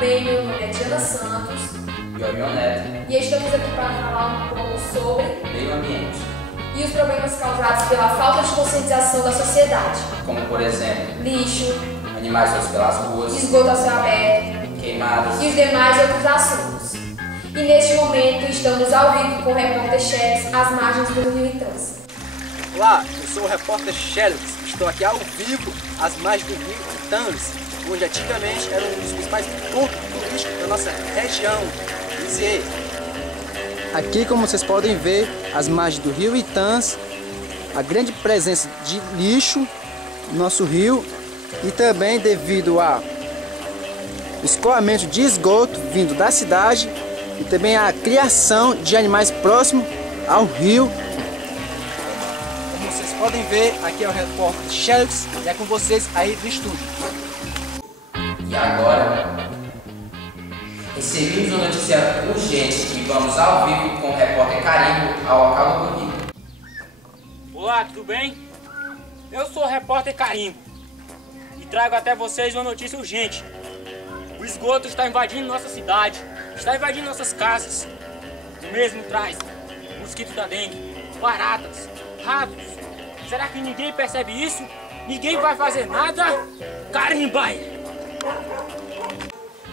bem, meu nome é Diana Santos e Orion Neto, e estamos aqui para falar um pouco sobre meio ambiente e os problemas causados pela falta de conscientização da sociedade, como por exemplo, lixo, animais soltos pelas ruas, esgoto a céu aberto queimadas e os demais outros assuntos. E neste momento estamos ao vivo com o repórter Cheles às margens do Rio Itãs. Olá, eu sou o repórter Cheles, estou aqui ao vivo às margens do Rio Itãs, onde antigamente era um dos principais pontos turísticos da nossa região. Aqui, como vocês podem ver, às margens do Rio Itãs, a grande presença de lixo no nosso rio e também devido ao escoamento de esgoto vindo da cidade e também a criação de animais próximos ao rio. Como vocês podem ver, aqui é o repórter Cheles e é com vocês aí no estúdio. E agora, recebemos uma notícia urgente e vamos ao vivo com o repórter Carimbo ao local do ocorrido. Olá, tudo bem? Eu sou o repórter Carimbo e trago até vocês uma notícia urgente. O esgoto está invadindo nossa cidade, está invadindo nossas casas. O mesmo traz mosquito da dengue, baratas, ratos. Será que ninguém percebe isso? Ninguém vai fazer nada? Carimbai!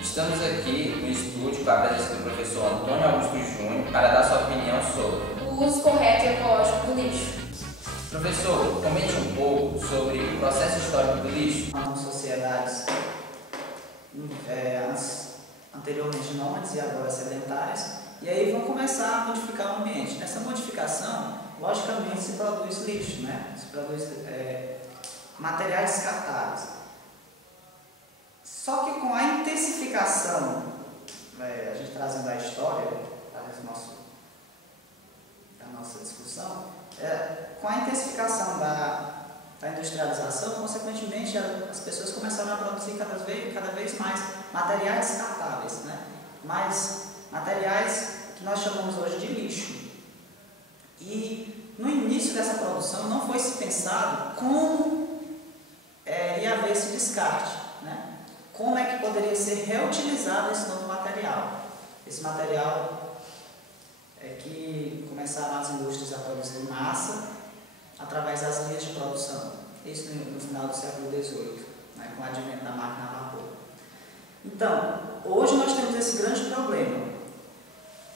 Estamos aqui no estúdio com a presença do professor Antônio Augusto Júnior para dar sua opinião sobre O uso correto e ecológico do lixo. Professor, comente um pouco sobre o processo histórico do lixo. As sociedades anteriormente nômades e agora sedentárias, e aí vão começar a modificar o ambiente. Nessa modificação, logicamente, se produz lixo, né? Se produz materiais descartáveis. Só que com a intensificação, a gente trazendo a história da nossa discussão, com a intensificação da industrialização, consequentemente, as pessoas começaram a produzir cada vez mais materiais descartáveis, né? Mais materiais que nós chamamos hoje de lixo. E no início dessa produção não foi se pensado como ia haver esse descarte, né? Como é que poderia ser reutilizado esse novo material? Esse material é que começaram as indústrias a produzir em massa através das linhas de produção. Isso no final do século XVIII, né, com o advento da máquina a vapor. Então, hoje nós temos esse grande problema.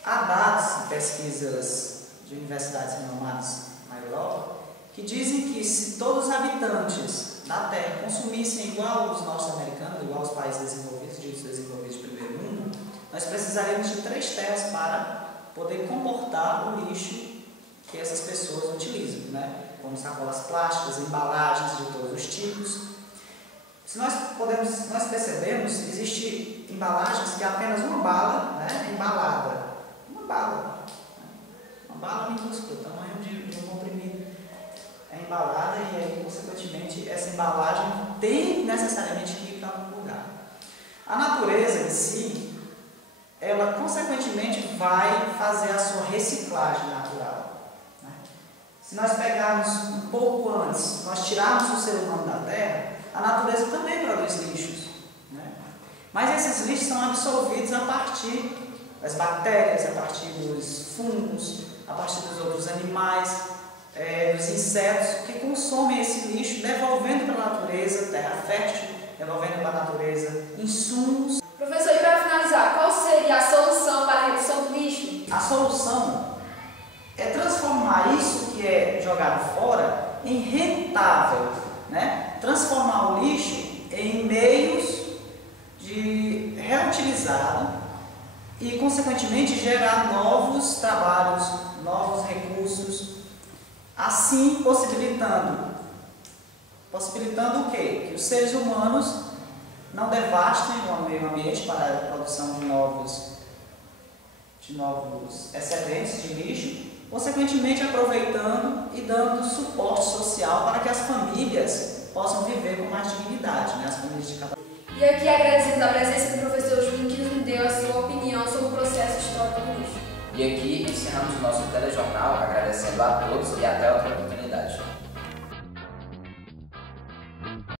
Há dados, pesquisas de universidades renomadas na Europa, que dizem que se todos os habitantes da Terra consumissem igual os norte-americanos, igual os países desenvolvidos, ditos desenvolvidos de primeiro mundo, nós precisaríamos de 3 terras para poder comportar o lixo que essas pessoas utilizam, né? Como sacolas plásticas, embalagens de todos os tipos. Se nós percebemos, existe embalagens que é apenas uma bala, né, embalada. Uma bala minúscula, tamanho de um comprimido. É embalada e aí, consequentemente, essa embalagem tem necessariamente que ir para algum lugar. A natureza em si, ela consequentemente vai fazer a sua reciclagem natural. Né? Se nós pegarmos um pouco antes, nós tirarmos o ser humano da Terra, a natureza também produz lixos. Né? Mas esses lixos são absorvidos a partir das bactérias, a partir dos fungos, a partir dos outros animais, dos insetos que consomem esse lixo, devolvendo para a natureza terra fértil, devolvendo para a natureza insumos. Professor, e para finalizar, qual seria a solução para a redução do lixo? A solução é transformar isso que é jogado fora em rentável, né? Transformar o lixo em meios de reutilizado e, consequentemente, gerar novos trabalhos, novos recursos, assim possibilitando o quê? Que os seres humanos não devastem o meio ambiente para a produção de novos excedentes de lixo, consequentemente aproveitando e dando suporte social para que as famílias possam viver com mais dignidade, né? As famílias de cada. E aqui agradecemos a presença do professor Júnior, que nos deu a sua opinião sobre o processo histórico do lixo. E aqui encerramos o nosso telejornal agradecendo a todos e até outra vez.